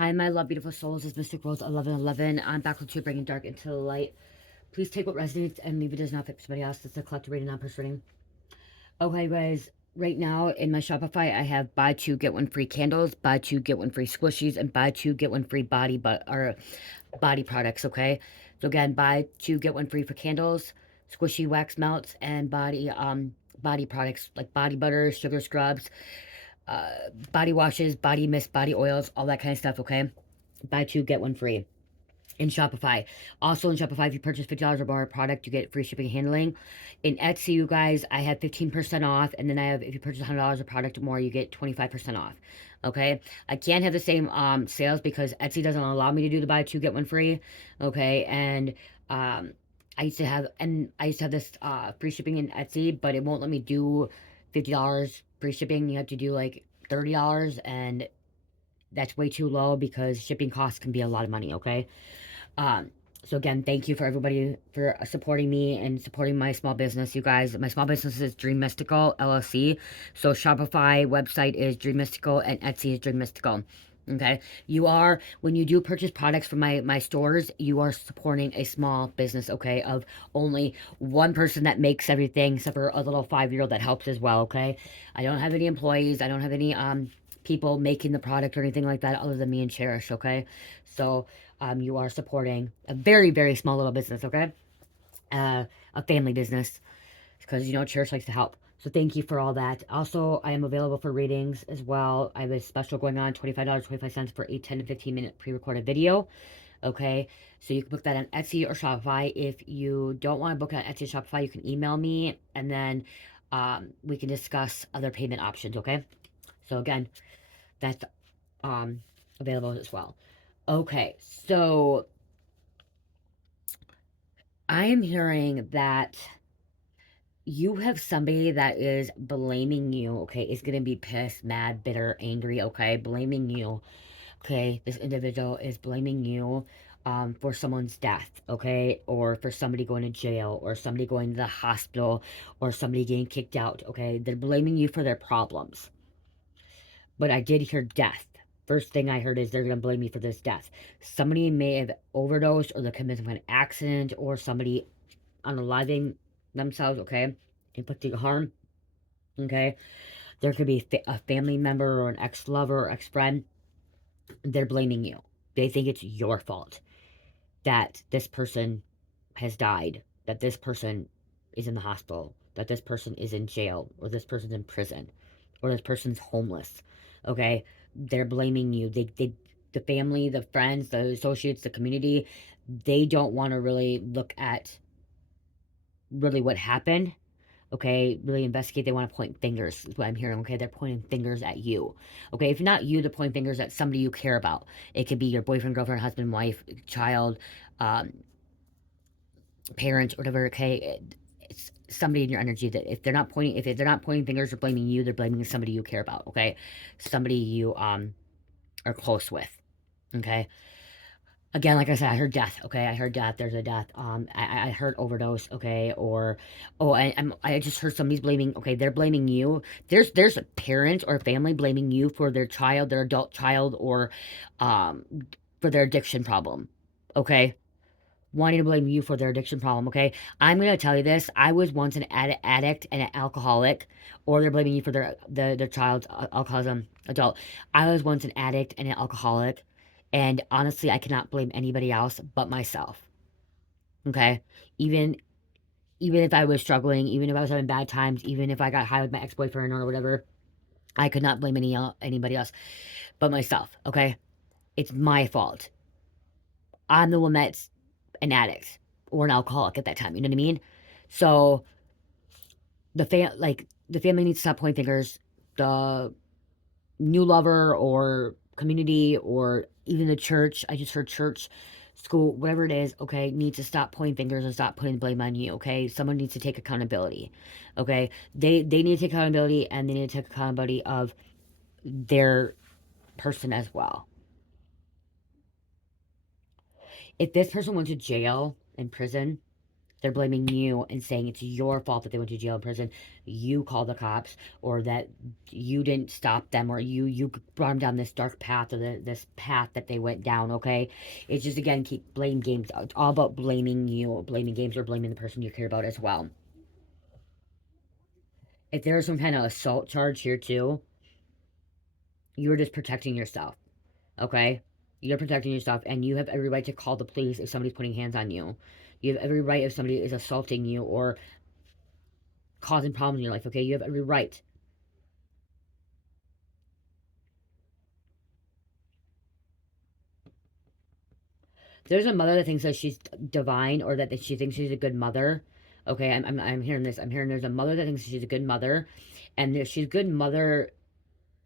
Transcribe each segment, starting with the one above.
Hi, my love, beautiful souls. It's Mystic Rose 1111. I'm back with you, bringing dark into the light. Please take what resonates and leave it as not fit for somebody else. It's a collective reading, not personal reading. Okay, guys. Right now in my Shopify, I have buy two get one free candles, buy two get one free squishies, and buy two get one free body products. Okay, so again, buy two get one free for candles, squishy wax melts, and body products like body butters, sugar scrubs, uh, body washes, body mist, body oils, all that kind of stuff. Okay, buy two get one free in Shopify. Also in Shopify, if you purchase $50 or more product, you get free shipping and handling. In Etsy, you guys, I have 15% off, and then I have, if you purchase $100 of product or more, you get 25% off. Okay, I can't have the same sales because Etsy doesn't allow me to do the buy two get one free. Okay, and I used to have this free shipping in Etsy, but it won't let me do $50 free shipping. You have to do like $30, and that's way too low because shipping costs can be a lot of money. Okay, um, so again, thank you for everybody for supporting me and supporting my small business, you guys. My small business is Dream Mystical LLC. So Shopify website is Dream Mystical and Etsy is Dream Mystical. Okay, you are, when you do purchase products from my stores, you are supporting a small business, okay, of only one person that makes everything, except for a little 5-year-old that helps as well. Okay, I don't have any employees, I don't have any people making the product or anything like that other than me and Cherish. Okay, so you are supporting a very, very small little business, okay? A family business, because, church likes to help. So thank you for all that. Also, I am available for readings as well. I have a special going on, $25.25 for a 10 to 15-minute pre-recorded video, okay? So you can book that on Etsy or Shopify. If you don't want to book it on Etsy or Shopify, you can email me, and then we can discuss other payment options, okay? So again, that's um, available as well. Okay, so I am hearing that you have somebody that is blaming you, okay? Is going to be pissed, mad, bitter, angry, okay? Blaming you, okay? This individual is blaming you for someone's death, okay? Or for somebody going to jail, or somebody going to the hospital, or somebody getting kicked out, okay? They're blaming you for their problems. But I did hear death. First thing I heard is they're going to blame me for this death. Somebody may have overdosed, or they're committing an accident, or somebody unaliving themselves, okay, inflicting harm, okay. There could be a family member or an ex-lover or ex-friend. They're blaming you. They think it's your fault that this person has died, that this person is in the hospital, that this person is in jail, or this person's in prison, or this person's homeless, okay. They're blaming you. The family, the friends, the associates, the community, they don't want to really look at really what happened, okay, really investigate. They want to point fingers, is what I'm hearing, okay? They're pointing fingers at you, okay? If not you, they're pointing fingers at somebody you care about. It could be your boyfriend, girlfriend, husband, wife, child, um, parents, whatever, okay? It's somebody in your energy that if they're not pointing fingers or blaming you, they're blaming somebody you care about, okay? Somebody you are close with, okay? Again, like I said, I heard death. Okay, I heard death. There's a death. I heard overdose. Okay, or I just heard somebody's blaming. Okay, they're blaming you. There's a parent or family blaming you for their child, their adult child, or um for their addiction problem. Okay, wanting to blame you for their addiction problem. Okay, I'm gonna tell you this. I was once an addict and an alcoholic, or they're blaming you for their child's alcoholism adult. I was once an addict and an alcoholic, and honestly, I cannot blame anybody else but myself. Okay, even even if I was struggling, even if I was having bad times, even if I got high with my ex boyfriend or whatever, I could not blame anybody else but myself. Okay, it's my fault. I'm the one that's an addict or an alcoholic at that time. You know what I mean? So the family needs to stop pointing fingers. The new lover or community or even the church, I just heard church, school, whatever it is, okay, needs to stop pointing fingers and stop putting blame on you, okay? Someone needs to take accountability, okay? They need to take accountability, and they need to take accountability of their person as well. If this person went to jail and prison, They're blaming you and saying it's your fault that they went to jail and prison. You called the cops, or that you didn't stop them, or you brought them down this dark path, or this path that they went down, okay? It's just, again, keep blame games. It's all about blaming you, blaming games, or blaming the person you care about as well. If there's some kind of assault charge here too, you're just protecting yourself, okay? You're protecting yourself, and you have every right to call the police if somebody's putting hands on you. You have every right if somebody is assaulting you or causing problems in your life, okay? You have every right. There's a mother that thinks that she's divine, or that she thinks she's a good mother. Okay, I'm hearing this. I'm hearing there's a mother that thinks she's a good mother, and if she's a good mother,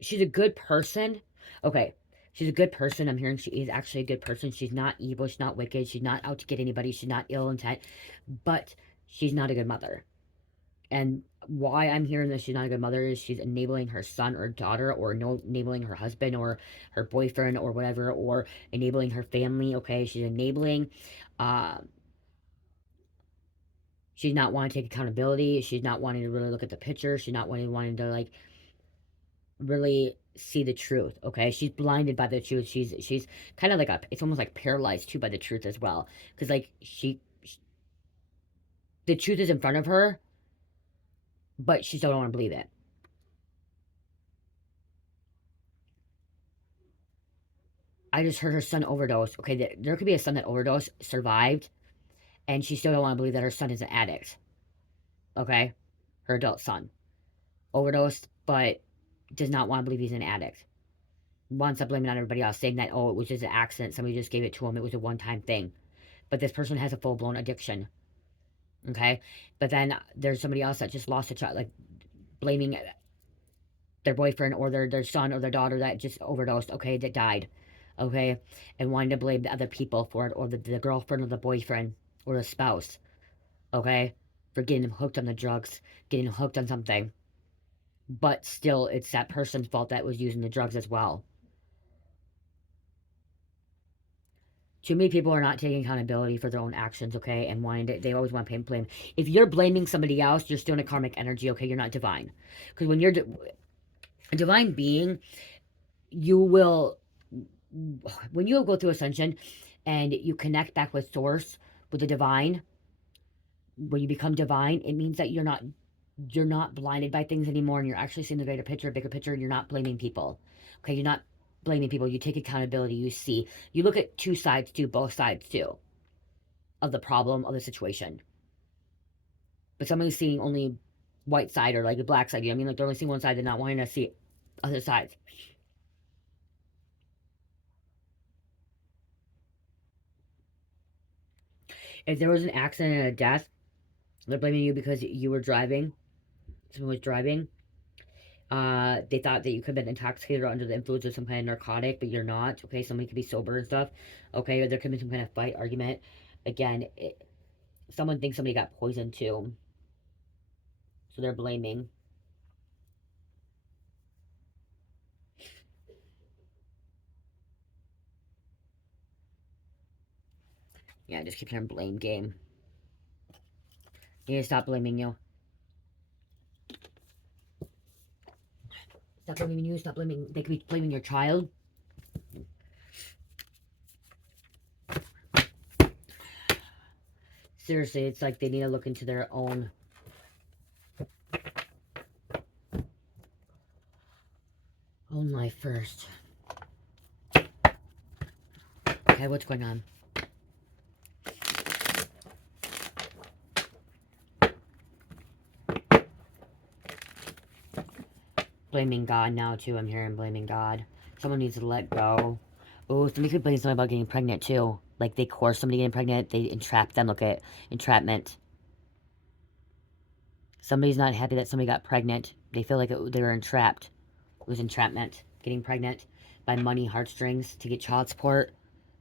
she's a good person. Okay, she's a good person. I'm hearing she is actually a good person. She's not evil. She's not wicked. She's not out to get anybody. She's not ill intent, but she's not a good mother. And why I'm hearing that she's not a good mother is she's enabling her son or daughter, or no, enabling her husband or her boyfriend or whatever, or enabling her family. Okay, she's enabling. Uh, she's not wanting to take accountability. She's not wanting to really look at the picture. She's not wanting to like really see the truth. Okay, she's blinded by the truth. She's kind of like it's almost like paralyzed too by the truth as well, because like the truth is in front of her, but she still don't want to believe it. I just heard her son overdose. Okay, there could be a son that overdosed, survived, and she still don't want to believe that her son is an addict. Okay, her adult son overdosed, but does not want to believe he's an addict. Wants to blame it on everybody else, saying that, oh, it was just an accident. Somebody just gave it to him. It was a one-time thing. But this person has a full-blown addiction. Okay, but then there's somebody else that just lost a child, like blaming their boyfriend or their son or their daughter that just overdosed. Okay, that died. Okay, and wanting to blame the other people for it, or the girlfriend or the boyfriend or the spouse, okay, for getting them hooked on the drugs, getting hooked on something. But still, it's that person's fault that was using the drugs as well. Too many people are not taking accountability for their own actions, okay, and they always want to blame. If you're blaming somebody else, you're still in a karmic energy, okay? You're not divine. Because when you're a divine being, you will, when you go through ascension and you connect back with source, with the divine, when you become divine, it means that you're not blinded by things anymore, and you're actually seeing the greater picture, bigger picture, and you're not blaming people. Okay, you're not blaming people. You take accountability. You look at two sides too, both sides too, of the problem, of the situation. But somebody's seeing only white side, or like the black side. You know what I mean? Like they're only seeing one side, they're not wanting to see other sides. If there was an accident and a death, they're blaming you because you were driving. Someone was driving. They thought that you could have been intoxicated or under the influence of some kind of narcotic, but you're not. Okay, somebody could be sober and stuff. Okay, or there could be some kind of fight, argument. Again, someone thinks somebody got poisoned too, so they're blaming. Yeah, just keep hearing blame game. You need to stop blaming you. Stop blaming you. Stop blaming. They could be blaming your child. Seriously, it's like they need to look into their own life first. Okay, what's going on? Blaming God now, too. I'm hearing blaming God. Someone needs to let go. Oh, somebody could blame somebody about getting pregnant, too. Like, they coerce somebody getting pregnant. They entrap them. Look at entrapment. Somebody's not happy that somebody got pregnant. They feel like they were entrapped. It was entrapment. Getting pregnant by money, heartstrings, to get child support,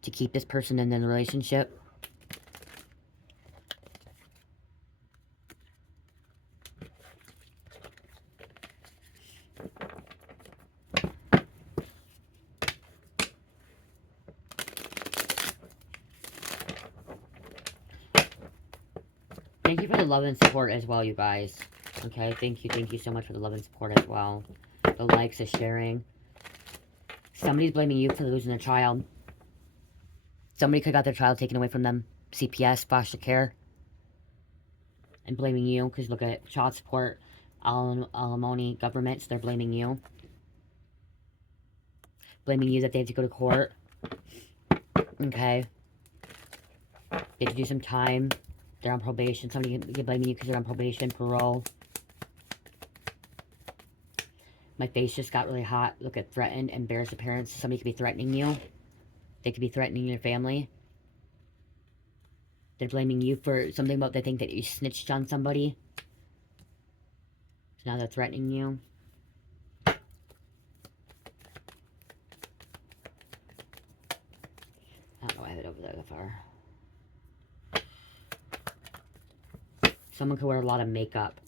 to keep this person in the relationship. Thank you for the love and support as well, you guys. Okay, thank you so much for the love and support as well. The likes, the sharing. Somebody's blaming you for losing their child. Somebody could have got their child taken away from them. CPS, foster care. And blaming you, because look at child support, alimony, governments, they're blaming you. Blaming you that they have to go to court. Okay. They have to do some time. They're on probation. Somebody can blame you because they're on probation, parole. My face just got really hot. Look at threatened, embarrassed appearance. Somebody could be threatening you. They could be threatening your family. They're blaming you for something about they think that you snitched on somebody. So now they're threatening you. I don't know why I have it over there that far. Someone could wear a lot of makeup.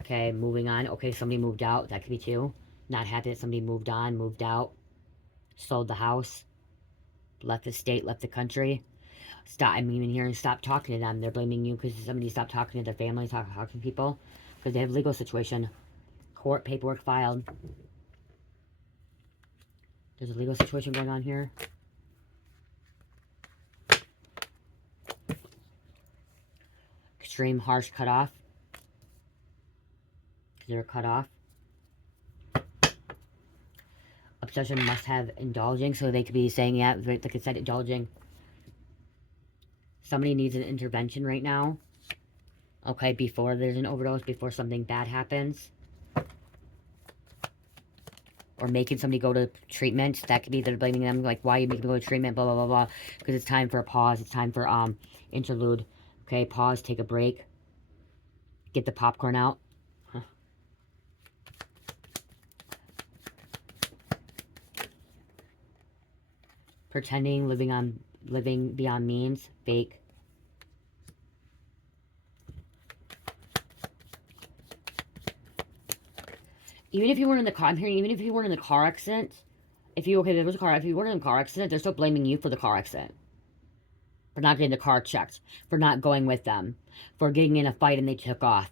Okay, moving on. Okay, somebody moved out. That could be too. Not happy that somebody moved on, moved out. Sold the house. Left the state, left the country. Stop, I'm even hearing stop talking to them. They're blaming you because somebody stopped talking to their family, talking to people. Because they have a legal situation. Court paperwork filed. There's a legal situation going on here. Extreme harsh cutoff. They're cut off. Obsession must have indulging, so they could be saying, yeah, like I said, indulging. Somebody needs an intervention right now. Okay, before there's an overdose, before something bad happens. Or making somebody go to treatment. That could be they're blaming them, like, why are you making me go to treatment, blah, blah, blah, blah. Because it's time for a pause. It's time for interlude. Okay, pause, take a break. Get the popcorn out. Huh. Pretending, living beyond means, fake. Even if you weren't in the car, I'm hearing even if you weren't in the car accident, if you weren't in a car accident, they're still blaming you for the car accident. For not getting the car checked. For not going with them. For getting in a fight and they took off.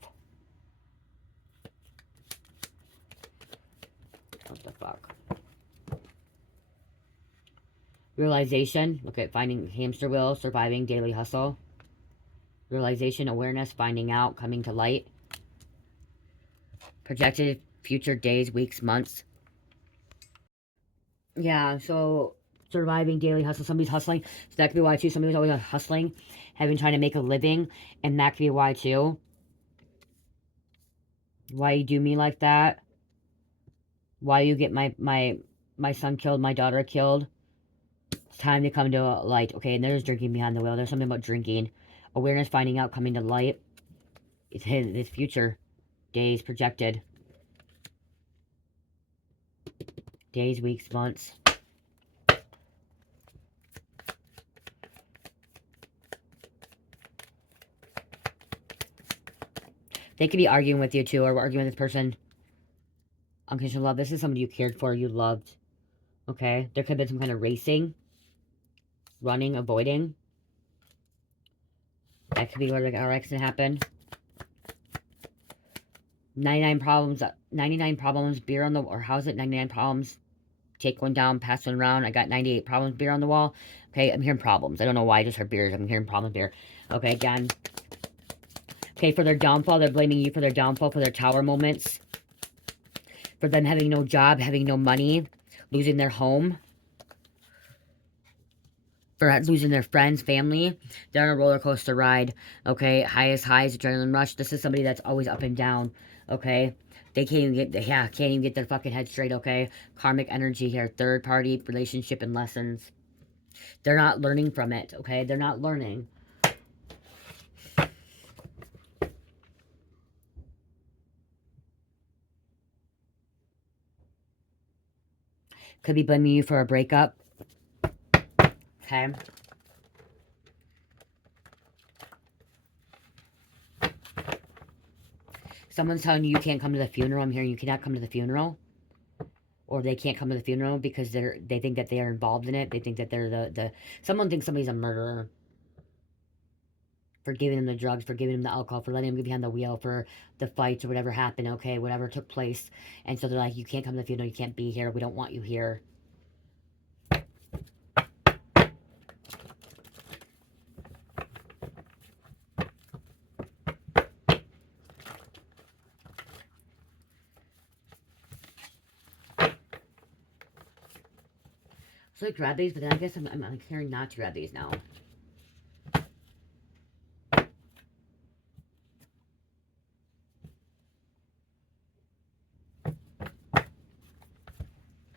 What the fuck? Realization. Look at finding hamster wheel, surviving, daily hustle. Realization, awareness, finding out, coming to light. Projected future days, weeks, months. Yeah, so surviving, daily hustle. Somebody's hustling. So that could be why too. Somebody's always hustling, trying to make a living. And that could be why too. Why you do me like that? Why you get my son killed, my daughter killed? It's time to come to a light. Okay, and there's drinking behind the wheel. There's something about drinking. Awareness, finding out, coming to light. It's his future. Days projected. Days, weeks, months. They could be arguing with you too, or arguing with this person. Unconditional love. This is somebody you cared for, you loved. Okay? There could have been some kind of racing. Running, avoiding. That could be where the car accident happened. 99 problems, beer on the, or how's it, 99 problems, take one down, pass one around, I got 98 problems, beer on the wall. Okay, I'm hearing problems. I don't know why I just heard beers. I'm hearing problems, beer. Okay, again. Okay, for their downfall, they're blaming you for their downfall, for their tower moments. For them having no job, having no money, losing their home. For losing their friends, family. They're on a roller coaster ride. Okay, highest highs, adrenaline rush. This is somebody that's always up and down. Okay, they can't even get their fucking head straight. Okay, karmic energy here, third party relationship and lessons. They're not learning from it. Okay, they're not learning. Could be blaming you for a breakup. Okay. Someone's telling you you can't come to the funeral. I'm hearing you cannot come to the funeral. Or they can't come to the funeral because they think that they are involved in it. They think that they're someone thinks somebody's a murderer. for giving him the drugs, for giving him the alcohol, for letting him get behind the wheel, for the fights or whatever happened, okay, whatever took place. And so they're like, you can't come to the funeral, you can't be here, we don't want you here. So I grab these, but then I guess I'm like hearing not to grab these now.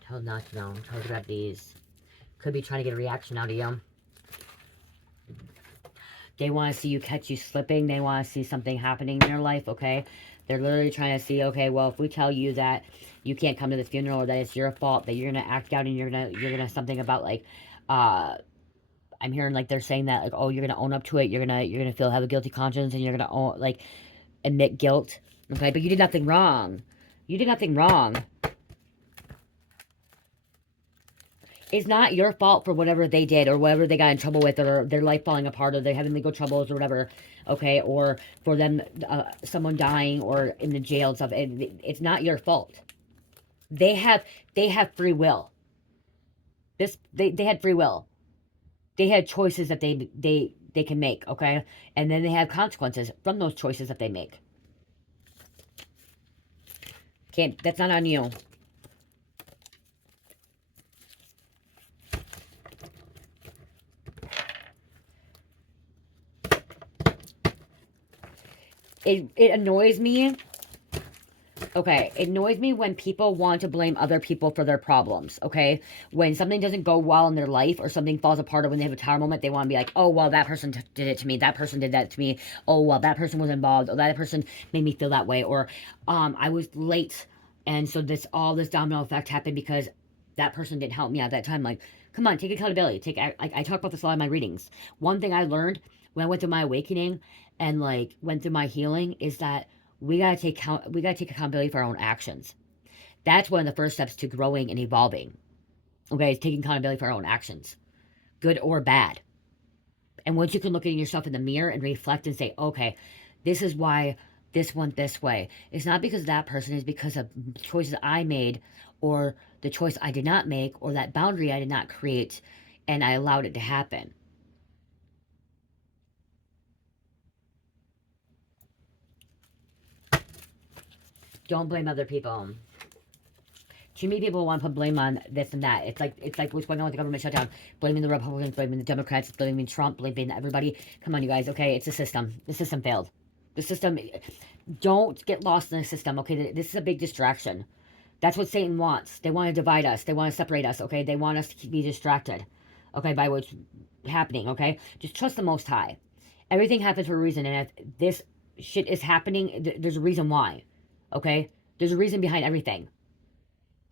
Told not to know. Told to grab these. Could be trying to get a reaction out of you. They want to see you catch you slipping. They want to see something happening in your life, okay? They're literally trying to see, okay, well, if we tell you that you can't come to this funeral or that it's your fault, that you're going to act out and you're gonna something about, like, I'm hearing, like, they're saying that, like, oh, you're going to own up to it. You're going to have a guilty conscience and you're going to, like, admit guilt, okay? But you did nothing wrong. You did nothing wrong. It's not your fault for whatever they did or whatever they got in trouble with or their life falling apart or they're having legal troubles or whatever, okay? Or for them, someone dying or in the jail and stuff. It's not your fault. They have free will. They had free will. They had choices that they can make, okay? And then they have consequences from those choices that they make. That's not on you. It annoys me. Okay, it annoys me when people want to blame other people for their problems, okay? When something doesn't go well in their life or something falls apart or when they have a tower moment, they want to be like, oh, well, that person did it to me. That person did that to me. Oh, well, that person was involved. Or that person made me feel that way. Or I was late. And so all this domino effect happened because that person didn't help me at that time. Like, come on, take accountability. I talk about this a lot in my readings. One thing I learned when I went through my awakening and, like, went through my healing is that we gotta take accountability for our own actions. That's one of the first steps to growing and evolving. Okay, is taking accountability for our own actions, good or bad. And once you can look at yourself in the mirror and reflect and say, okay, this is why this went this way. It's not because of that person, it's because of choices I made or the choice I did not make or that boundary I did not create and I allowed it to happen. Don't blame other people. Too many people want to put blame on this and that. It's like what's going on with the government shutdown. Blaming the Republicans, blaming the Democrats, blaming Trump, blaming everybody. Come on, you guys. Okay, it's a system. The system failed. The system. Don't get lost in the system. Okay, this is a big distraction. That's what Satan wants. They want to divide us. They want to separate us. Okay, they want us to be distracted. Okay, by what's happening. Okay, just trust the Most High. Everything happens for a reason, and if this shit is happening, there's a reason why. Okay, there's a reason behind everything.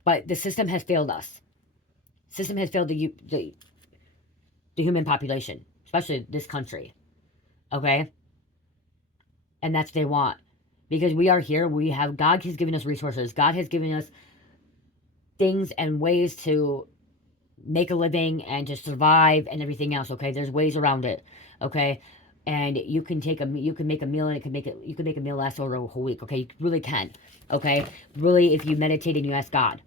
But the system has failed us. The system has failed the human population, especially this country. Okay? And that's what they want. Because we are here, God has given us resources. God has given us things and ways to make a living and to survive and everything else, okay? There's ways around it, okay? And you can make a meal and you can make a meal last over a whole week, okay? You really can, okay? Really, if you meditate and you ask God.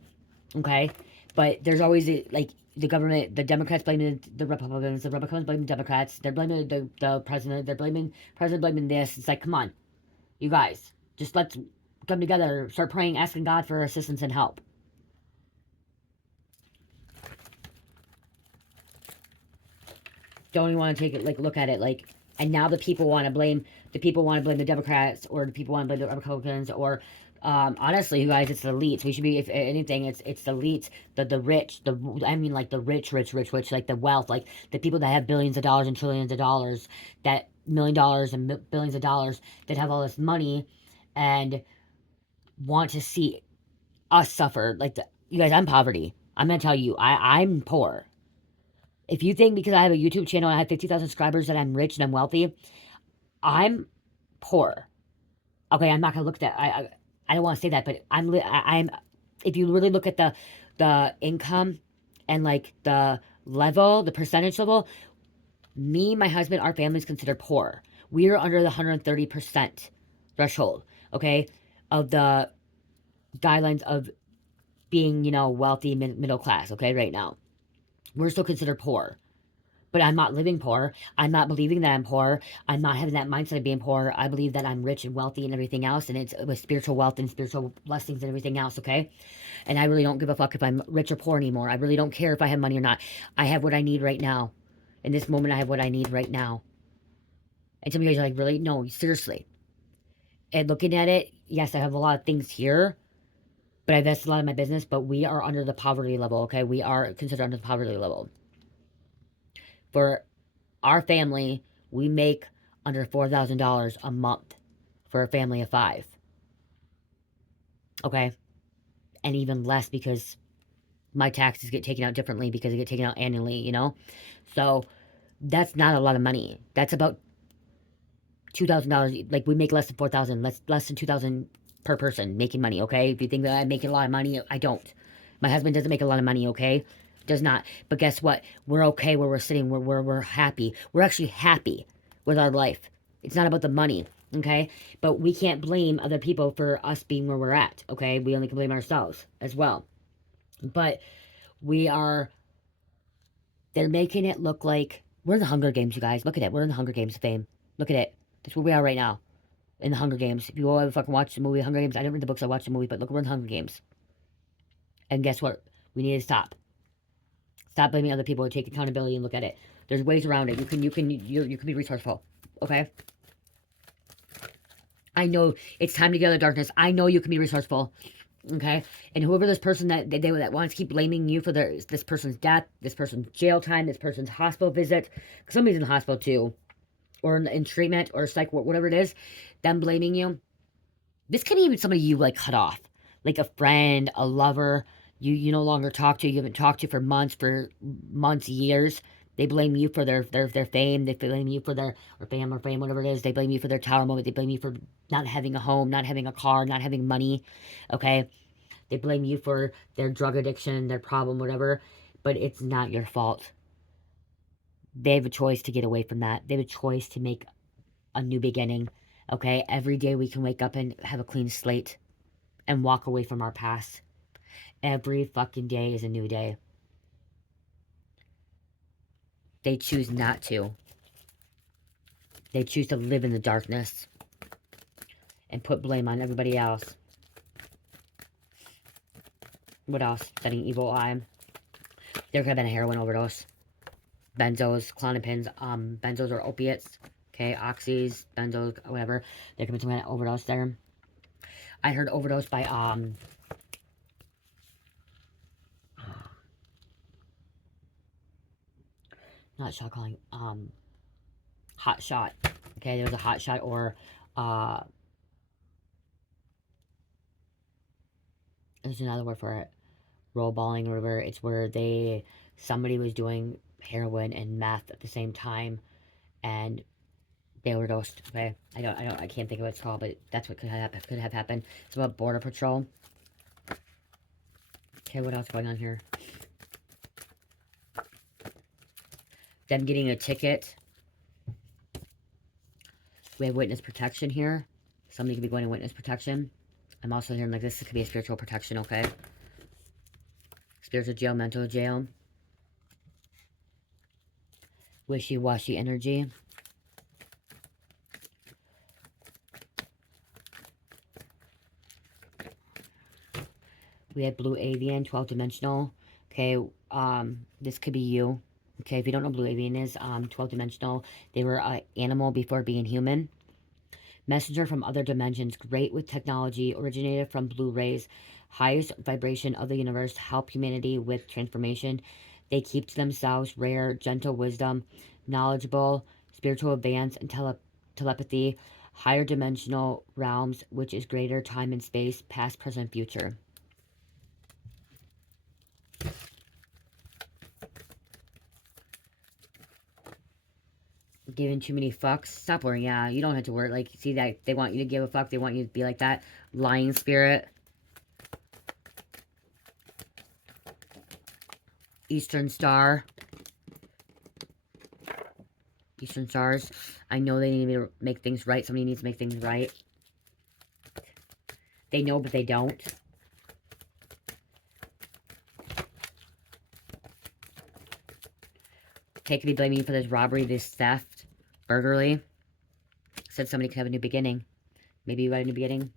Okay, but there's always like the government, the Democrats blaming the Republicans blaming the Democrats. They're blaming the president. They're blaming president blaming this. It's like, come on, you guys, just let's come together, start praying, asking God for assistance and help. Don't even want to take it look at it like. And now the people want to blame the Democrats or the people want to blame the Republicans or honestly, you guys, it's the elites. We should be, if anything, it's the elites, the rich, like the rich, like the wealth, like the people that have billions of dollars and trillions of dollars, that $1 million and billions of dollars, that have all this money, and want to see us suffer. Like you guys, I'm poverty. I'm gonna tell you, I'm poor. If you think because I have a YouTube channel and I have 50,000 subscribers that I'm rich and I'm wealthy, I'm poor. Okay, I'm not gonna look at that. I don't want to say that, but I'm. If you really look at the income and like the level, the percentage level, me, my husband, our family is considered poor. We are under the 130% threshold, okay, of the guidelines of being, you know, wealthy, middle class, okay, right now. We're still considered poor. But I'm not living poor. I'm not believing that I'm poor. I'm not having that mindset of being poor. I believe that I'm rich and wealthy and everything else, and it's with spiritual wealth and spiritual blessings and everything else, okay? And I really don't give a fuck if I'm rich or poor anymore. I really don't care if I have money or not. I have what I need right now. In this moment, I have what I need right now. And some of you guys are like, really? No, seriously. And looking at it, yes, I have a lot of things here, but I invest a lot in my business, but we are under the poverty level, okay? We are considered under the poverty level. For our family, we make under $4,000 a month for a family of 5. Okay? And even less because my taxes get taken out differently because they get taken out annually, you know? So that's not a lot of money. That's about $2,000. Like, we make less than 4,000, less than 2,000 per person making money, okay? If you think that I'm making a lot of money, I don't. My husband doesn't make a lot of money, okay? Does not. But guess what? We're okay where we're sitting. We're happy. We're actually happy with our life. It's not about the money, okay? But we can't blame other people for us being where we're at, okay? We only can blame ourselves as well. But we are, they're making it look like we're in the Hunger Games, you guys. Look at it. We're in the Hunger Games of fame. Look at it. That's where we are right now. In the Hunger Games. If you all ever fucking watch the movie Hunger Games, I didn't read the books, I watched the movie, but look, we're in the Hunger Games. And guess what? We need to stop. Stop blaming other people and take accountability and look at it. There's ways around it. You can be resourceful. Okay? I know it's time to get out of the darkness. I know you can be resourceful. Okay? And whoever this person that wants to keep blaming you for this person's death, this person's jail time, this person's hospital visit, because somebody's in the hospital too, or in treatment, or psych, whatever it is, them blaming you. This could be even somebody you like cut off, like a friend, a lover you no longer talk to, you haven't talked to for months, years. They blame you for their fame. They blame you for their or fame, whatever it is. They blame you for their tower moment. They blame you for not having a home, not having a car, not having money. Okay, they blame you for their drug addiction, their problem, whatever. But it's not your fault. They have a choice to get away from that. They have a choice to make a new beginning. Okay, every day we can wake up and have a clean slate and walk away from our past. Every fucking day is a new day. They choose not to. They choose to live in the darkness and put blame on everybody else. What else? Setting evil eye. There could have been a heroin overdose. Benzos, Clonopins, benzos are opiates. Okay, oxys, benzos, whatever. There could be some kind of overdose there. I heard overdose by, not shot calling, hot shot. Okay, there was a hot shot or, there's another word for it. Roll balling or whatever. It's where somebody was doing heroin and meth at the same time and they overdosed. Okay, I can't think of what it's called, but that's what could have happened. It's about Border Patrol. Okay, what else going on here? Them getting a ticket. We have witness protection here. Somebody could be going to witness protection. I'm also hearing like this could be a spiritual protection, okay? Spiritual jail, mental jail. Wishy-washy energy. We have blue avian, 12 dimensional. Okay, this could be you. Okay, if you don't know blue avian is, 12 dimensional. They were an animal before being human. Messenger from other dimensions, great with technology, originated from blue rays, highest vibration of the universe, help humanity with transformation. They keep to themselves, rare, gentle wisdom, knowledgeable, spiritual advance, and telepathy, higher dimensional realms, which is greater time and space, past, present, future. Giving too many fucks. Stop worrying. Yeah, you don't have to worry. Like, see that they want you to give a fuck. They want you to be like that. Lying spirit. Eastern Star. Eastern Stars. I know they need me to make things right. Somebody needs to make things right. They know, but they don't. Take me blaming you for this robbery, this theft, burglary. Said somebody could have a new beginning. Maybe you had a new beginning.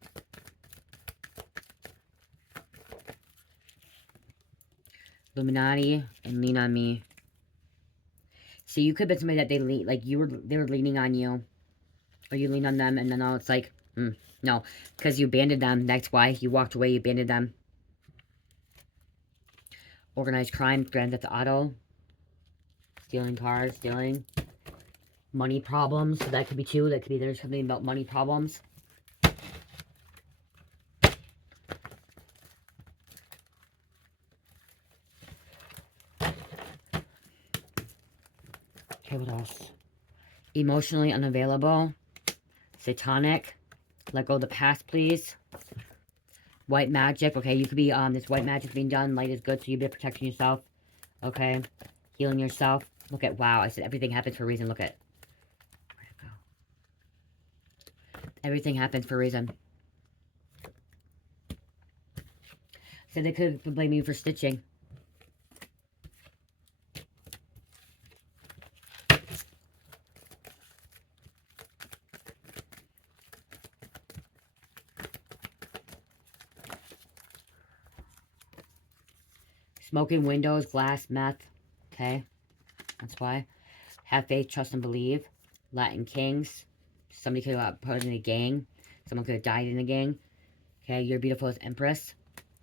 Illuminati and lean on me. See, you could have been somebody that they lean, like they were leaning on you, or you lean on them, and then all it's like, no, because you abandoned them. That's why you walked away. You abandoned them. Organized crime, Grand Theft Auto, stealing cars, stealing money problems. So that could be too. That could be there's something about money problems. Okay, what else? Emotionally unavailable. Satanic. Let go of the past, please. White magic. Okay, you could be, this white magic being done. Light is good, so you'll be protecting yourself. Okay. Healing yourself. Look at, wow, I said everything happens for a reason. Look at. Where'd it go? Everything happens for a reason. So they could blame you for stitching. Smoking windows, glass, meth. Okay. That's why. Have faith, trust, and believe. Latin kings. Somebody could have put in a gang. Someone could have died in a gang. Okay. You're beautiful as empress.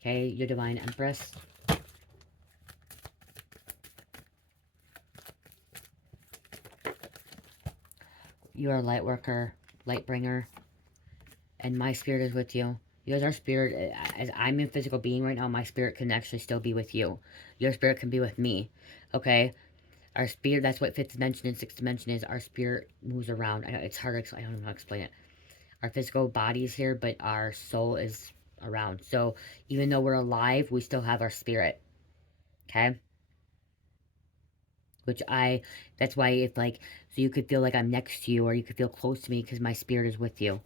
Okay. You're divine empress. You are a light worker, light bringer. And my spirit is with you. You guys, our spirit, as I'm a physical being right now, my spirit can actually still be with you. Your spirit can be with me. Okay? Our spirit, that's what fifth dimension and sixth dimension is. Our spirit moves around. It's hard to explain. I don't know how to explain it. Our physical body is here, but our soul is around. So even though we're alive, we still have our spirit. Okay? That's why if like, so you could feel like I'm next to you, or you could feel close to me because my spirit is with you.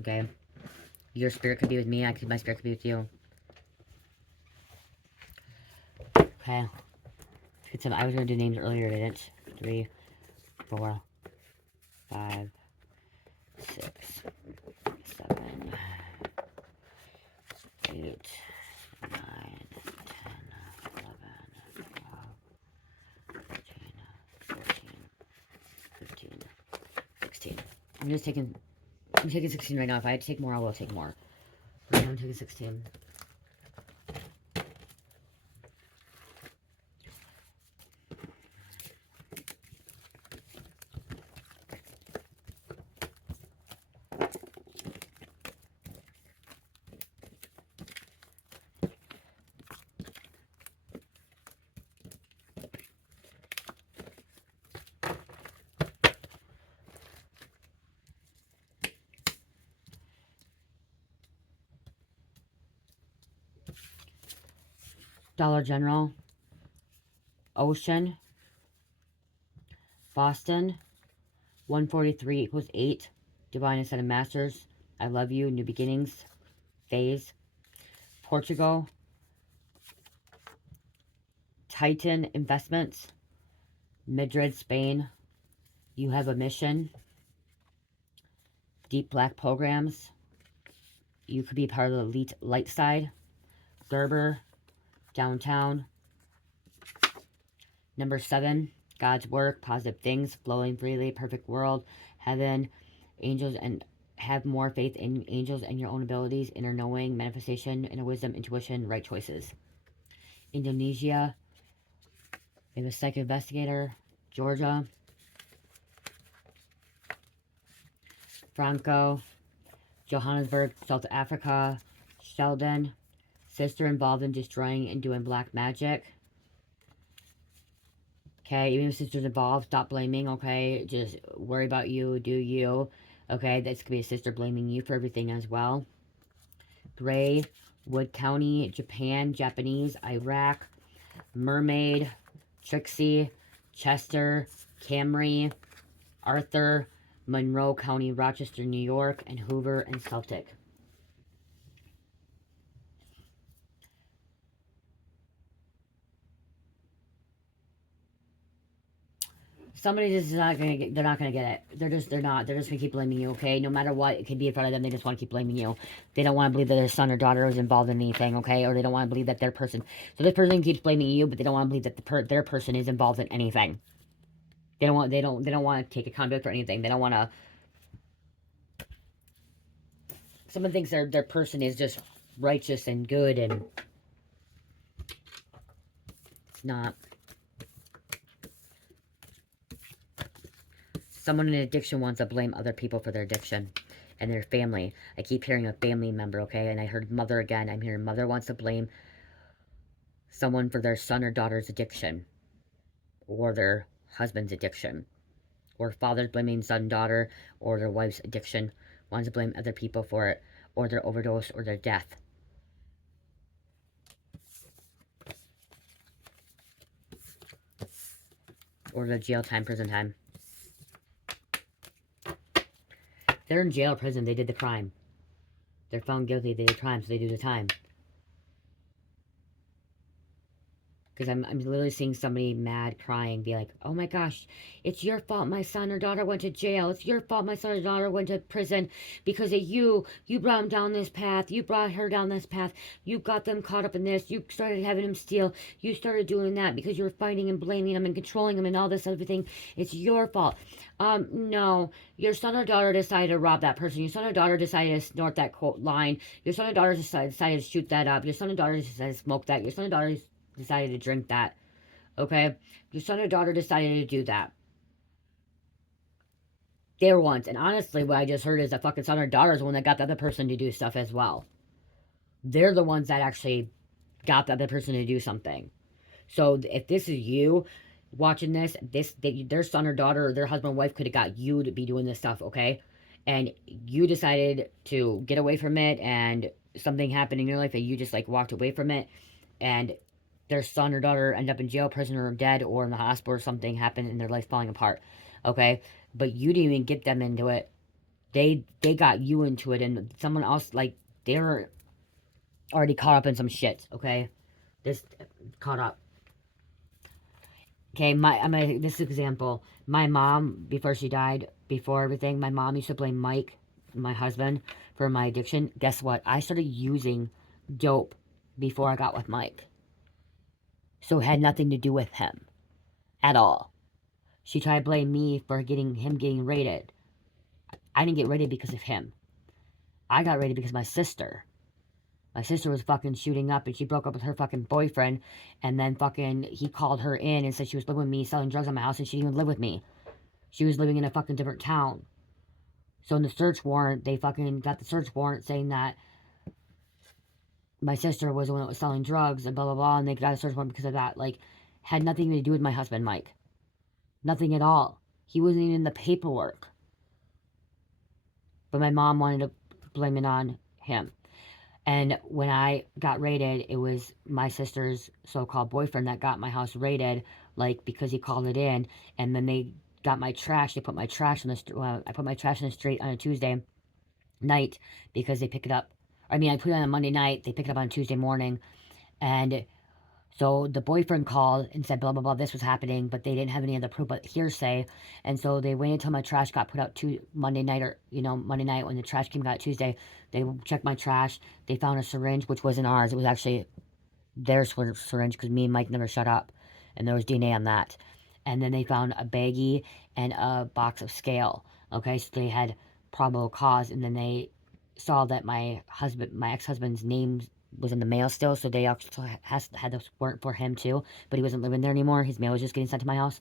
Okay? Your spirit could be with me, my spirit could be with you. Okay. I was going to do names earlier, I didn't. 3, 4, 5, 6, 7, 8, 9, 10, 11, 12, 13, 14, 15, 16. I'm taking 16 right now. If I had to take more, I will take more. Right now I'm taking 16. Dollar General, Ocean, Boston, 143 equals 8, Divine Ascended Masters, I Love You, New Beginnings, Phase, Portugal, Titan Investments, Madrid, Spain, You Have a Mission, Deep Black Programs, you could be part of the elite light side, Gerber, Downtown, number 7, God's Work, Positive Things, Flowing Freely, Perfect World, Heaven, Angels, and have more faith in angels and your own abilities, inner knowing, manifestation, inner wisdom, intuition, right choices. Indonesia, we have a psychic investigator, Georgia, Franco, Johannesburg, South Africa, Sheldon, sister involved in destroying and doing black magic. Okay, even if sister's involved, stop blaming, okay? Just worry about you, do you. Okay, this could be a sister blaming you for everything as well. Gray, Wood County, Japan, Japanese, Iraq, Mermaid, Trixie, Chester, Camry, Arthur, Monroe County, Rochester, New York, and Hoover and Celtic. Somebody just is not gonna get. They're not gonna get it. They're not. They're just gonna keep blaming you. Okay, no matter what, it could be in front of them. They just want to keep blaming you. They don't want to believe that their son or daughter is involved in anything. Okay, or they don't want to believe that their person. So this person keeps blaming you, but they don't want to believe that their person is involved in anything. They don't want. They don't want to take accountability for anything. They don't want to. Someone thinks their person is just righteous and good, and it's not. Someone in addiction wants to blame other people for their addiction and their family. I keep hearing a family member, okay? And I heard mother again. I'm hearing mother wants to blame someone for their son or daughter's addiction or their husband's addiction. Or father's blaming son, daughter, or their wife's addiction. Wants to blame other people for it, or their overdose, or their death. Or their jail time, prison time. They're in jail or prison, they did the crime. They're found guilty, they did the crime, so they do the time. Because I'm literally seeing somebody mad crying, be like, oh my gosh, it's your fault my son or daughter went to jail. It's your fault my son or daughter went to prison because of you. You brought them down this path. You brought her down this path. You got them caught up in this. You started having them steal. You started doing that because you were fighting and blaming them and controlling them and all this other thing. It's your fault. No, your son or daughter decided to rob that person. Your son or daughter decided to snort that line. Your son or daughter decided to shoot that up. Your son or daughter decided to smoke that. Your son or daughter decided to drink that. Okay? Your son or daughter decided to do that. They were ones. And honestly, what I just heard is the fucking son or daughter is the one that got the other person to do stuff as well. They're the ones that actually got the other person to do something. So if this is you watching this, their son or daughter or their husband or wife could have got you to be doing this stuff, okay? And you decided to get away from it and something happened in your life and you just like walked away from it and their son or daughter end up in jail, prison, or dead, or in the hospital, or something happened and their life falling apart. Okay, but you didn't even get them into it. They got you into it, and someone else like they're already caught up in some shit. Okay, this caught up. Okay, this example. My mom, before she died, before everything, my mom used to blame Mike, my husband, for my addiction. Guess what? I started using dope before I got with Mike. So it had nothing to do with him at all. She tried to blame me for him getting raided. I didn't get raided because of him. I got raided because my sister. My sister was fucking shooting up and she broke up with her fucking boyfriend and then fucking he called her in and said she was living with me selling drugs on my house and she didn't even live with me. She was living in a fucking different town. So in the search warrant, they fucking got the search warrant saying that my sister was the one that was selling drugs and blah blah blah and they got a search warrant because of that. Like, had nothing to do with my husband, Mike. Nothing at all. He wasn't even in the paperwork. But my mom wanted to blame it on him. And when I got raided, it was my sister's so-called boyfriend that got my house raided, like because he called it in. And then they got my trash. They put my trash on the I put my trash in the street on a Tuesday night because they pick it up. I mean, I put it on a Monday night. They pick it up on a Tuesday morning, and so the boyfriend called and said blah blah blah this was happening, but they didn't have any other proof but hearsay. And so they waited until my trash got put out Monday night or Monday night when the trash came out Tuesday. They checked my trash. They found a syringe which wasn't ours. It was actually their syringe because me and Mike never shut up, and there was DNA on that. And then they found a baggie and a box of scale. Okay, so they had probable cause, and then they saw that my ex-husband's name was in the mail still, so they also had this warrant for him too, but he wasn't living there anymore. His mail was just getting sent to my house.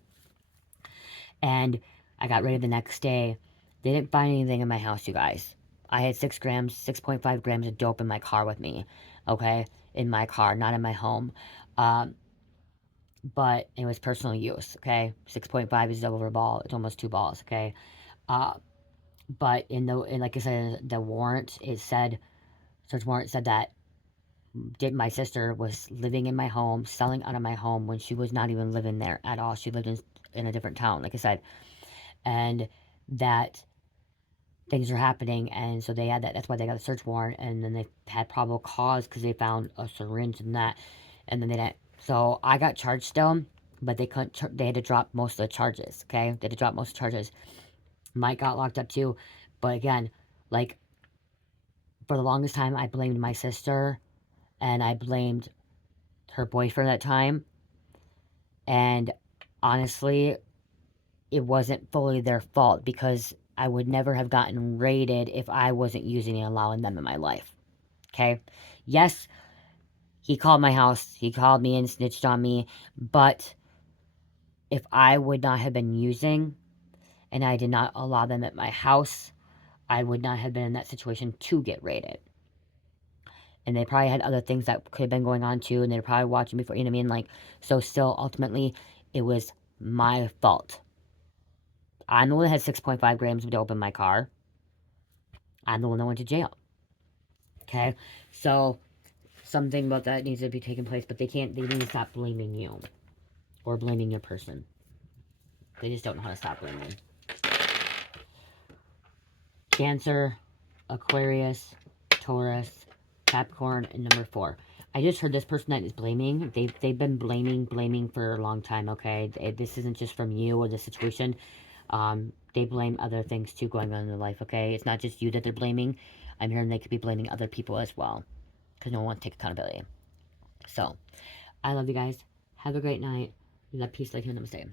And I got raided the next day. They didn't find anything in my house, you guys. I had 6.5 grams of dope in my car with me, okay? In my car, not in my home. Um, but it was personal use, okay? 6.5 is over a ball. It's almost 2 balls, okay? Uh, but like I said, the warrant, search warrant said that my sister was living in my home, selling out of my home when she was not even living there at all. She lived in a different town, like I said. and that things are happening, and so they had that. That's why they got a search warrant, and then they had probable cause because they found a syringe and that, and then they didn't. So I got charged still, but they couldn't. They had to drop most of the charges. Okay, they had to drop most of the charges. Mike got locked up too, but again, like for the longest time, I blamed my sister, and I blamed her boyfriend at that time, and honestly, it wasn't fully their fault because I would never have gotten raided if I wasn't using and allowing them in my life. Okay? Yes, he called my house. He called me and snitched on me. But if I would not have been using and I did not allow them at my house, I would not have been in that situation to get raided. And they probably had other things that could have been going on too. And they're probably watching before, you know what I mean? Like, so still, ultimately, it was my fault. I'm the one that had 6.5 grams of dope in my car. I'm the one that went to jail. Okay? So, something about that needs to be taking place, but they need to stop blaming you or blaming your person. They just don't know how to stop blaming. Cancer, Aquarius, Taurus, Capricorn, and number 4. I just heard this person that is blaming. They've been blaming for a long time. Okay, this isn't just from you or the situation. They blame other things too going on in their life. Okay, it's not just you that they're blaming. I'm hearing they could be blaming other people as well because no one wants to take accountability. So, I love you guys. Have a great night. Love, peace, like, and namaste.